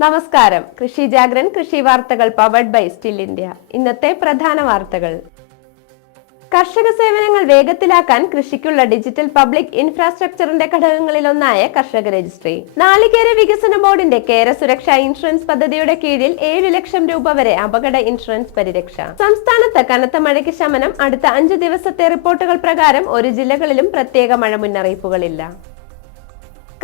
നമസ്കാരം. കൃഷി ജാഗ്രൻ കൃഷി വാർത്തകൾ പവർഡ് ബൈ സ്റ്റിൽ ഇന്ത്യ ഇന്നത്തെ പ്രധാന വാർത്തകൾ. കർഷക സേവനങ്ങൾ വേഗത്തിലാക്കാൻ കൃഷിക്കുള്ള ഡിജിറ്റൽ പബ്ലിക് ഇൻഫ്രാസ്ട്രക്ചറിന്റെ ഘടകങ്ങളിൽ ഒന്നായ കർഷക രജിസ്ട്രി നാളികേര വികസന ബോർഡിന്റെ കേര സുരക്ഷാ ഇൻഷുറൻസ് പദ്ധതിയുടെ കീഴിൽ ഏഴ് ലക്ഷം രൂപ വരെ അപകട ഇൻഷുറൻസ് പരിരക്ഷ. സംസ്ഥാനത്ത് കനത്ത മഴയ്ക്ക് ശമനം അടുത്ത അഞ്ചു ദിവസത്തെ റിപ്പോർട്ടുകൾ പ്രകാരം ഒരു ജില്ലകളിലും പ്രത്യേക മഴ മുന്നറിയിപ്പുകളില്ല.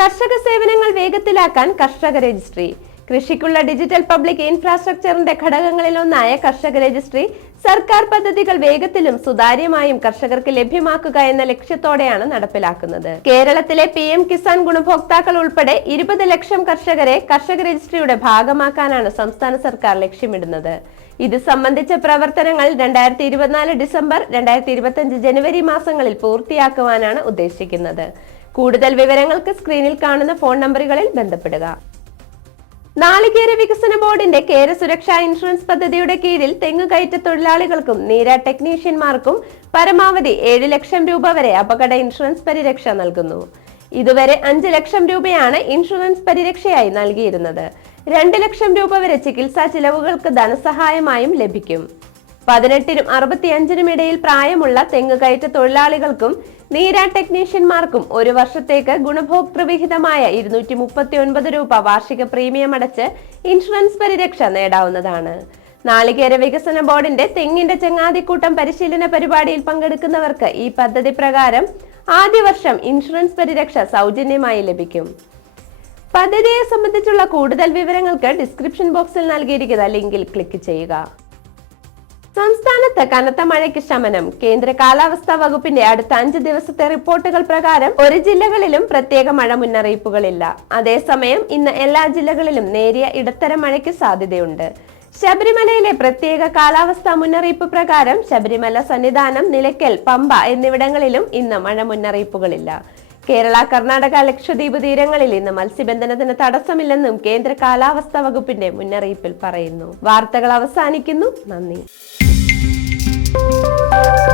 കർഷക സേവനങ്ങൾ വേഗത്തിലാക്കാൻ കർഷക രജിസ്ട്രി കൃഷിക്കുള്ള ഡിജിറ്റൽ പബ്ലിക് ഇൻഫ്രാസ്ട്രക്ചറിന്റെ ഘടകങ്ങളിലൊന്നായ കർഷക രജിസ്ട്രി സർക്കാർ പദ്ധതികൾ വേഗത്തിലും സുതാര്യമായും കർഷകർക്ക് ലഭ്യമാക്കുക എന്ന ലക്ഷ്യത്തോടെയാണ് നടപ്പിലാക്കുന്നത്. കേരളത്തിലെ പി എം കിസാൻ ഗുണഭോക്താക്കൾ ഉൾപ്പെടെ ഇരുപത് ലക്ഷം കർഷകരെ കർഷക രജിസ്ട്രിയുടെ ഭാഗമാക്കാനാണ് സംസ്ഥാന സർക്കാർ ലക്ഷ്യമിടുന്നത്. ഇത് സംബന്ധിച്ച പ്രവർത്തനങ്ങൾ രണ്ടായിരത്തി ഇരുപത്തിനാല് ഡിസംബർ രണ്ടായിരത്തി ഇരുപത്തി ജനുവരി മാസങ്ങളിൽ പൂർത്തിയാക്കുവാനാണ് ഉദ്ദേശിക്കുന്നത്. കൂടുതൽ വിവരങ്ങൾക്ക് സ്ക്രീനിൽ കാണുന്ന ഫോൺ നമ്പറുകളിൽ ബന്ധപ്പെടുക. നാളികേര വികസന ബോർഡിന്റെ കേര സുരക്ഷാ ഇൻഷുറൻസ് പദ്ധതിയുടെ കീഴിൽ തെങ്ങുകയറ്റ തൊഴിലാളികൾക്കും നീര ടെക്നീഷ്യന്മാർക്കും പരമാവധി ഏഴ് ലക്ഷം രൂപ വരെ അപകട ഇൻഷുറൻസ് പരിരക്ഷ നൽകുന്നു. ഇതുവരെ അഞ്ച് ലക്ഷം രൂപയാണ് ഇൻഷുറൻസ് പരിരക്ഷയായി നൽകിയിരുന്നത്. രണ്ട് ലക്ഷം രൂപ വരെ ചികിത്സാ ചിലവുകൾക്ക് ധനസഹായമായും ലഭിക്കും. പതിനെട്ടിനും അറുപത്തിയഞ്ചിനും ഇടയിൽ പ്രായമുള്ള തെങ്ങുകയറ്റ തൊഴിലാളികൾക്കും നീര ടെക്നീഷ്യന്മാർക്കും ഒരു വർഷത്തേക്ക് ഗുണഭോക്തൃവിഹിതമായ ഇരുന്നൂറ്റി മുപ്പത്തി ഒൻപത് രൂപ വാർഷിക പ്രീമിയം അടച്ച് ഇൻഷുറൻസ് പരിരക്ഷ നേടാവുന്നതാണ്. നാളികേര വികസന ബോർഡിന്റെ തെങ്ങിന്റെ ചങ്ങാതിക്കൂട്ടം പരിശീലന പരിപാടിയിൽ പങ്കെടുക്കുന്നവർക്ക് ഈ പദ്ധതി പ്രകാരം ആദ്യ വർഷം ഇൻഷുറൻസ് പരിരക്ഷ സൗജന്യമായി ലഭിക്കും. പദ്ധതിയെ സംബന്ധിച്ചുള്ള കൂടുതൽ വിവരങ്ങൾക്ക് ഡിസ്ക്രിപ്ഷൻ ബോക്സിൽ നൽകിയിരിക്കുന്ന ലിങ്കിൽ ക്ലിക്ക് ചെയ്യുക. സംസ്ഥാനത്ത് കനത്ത മഴയ്ക്ക് ശമനം. കേന്ദ്ര കാലാവസ്ഥാ വകുപ്പിന്റെ അടുത്ത അഞ്ച് ദിവസത്തെ റിപ്പോർട്ടുകൾ പ്രകാരം ഒരു ജില്ലകളിലും പ്രത്യേക മഴ മുന്നറിയിപ്പുകളില്ല. അതേസമയം ഇന്ന് എല്ലാ ജില്ലകളിലും നേരിയ ഇടത്തരം മഴയ്ക്ക് സാധ്യതയുണ്ട്. ശബരിമലയിലെ പ്രത്യേക കാലാവസ്ഥാ മുന്നറിയിപ്പ് പ്രകാരം ശബരിമല സന്നിധാനം നിലയ്ക്കൽ പമ്പ എന്നിവിടങ്ങളിലും ഇന്ന് മഴ മുന്നറിയിപ്പുകളില്ല. കേരള കർണാടക ലക്ഷദ്വീപ് തീരങ്ങളിൽ ഇന്ന് മത്സ്യബന്ധനത്തിന് തടസ്സമില്ലെന്നും കേന്ദ്ര കാലാവസ്ഥാ വകുപ്പിന്റെ മുന്നറിയിപ്പിൽ പറയുന്നു. വാർത്തകൾ അവസാനിക്കുന്നു. നന്ദി. Música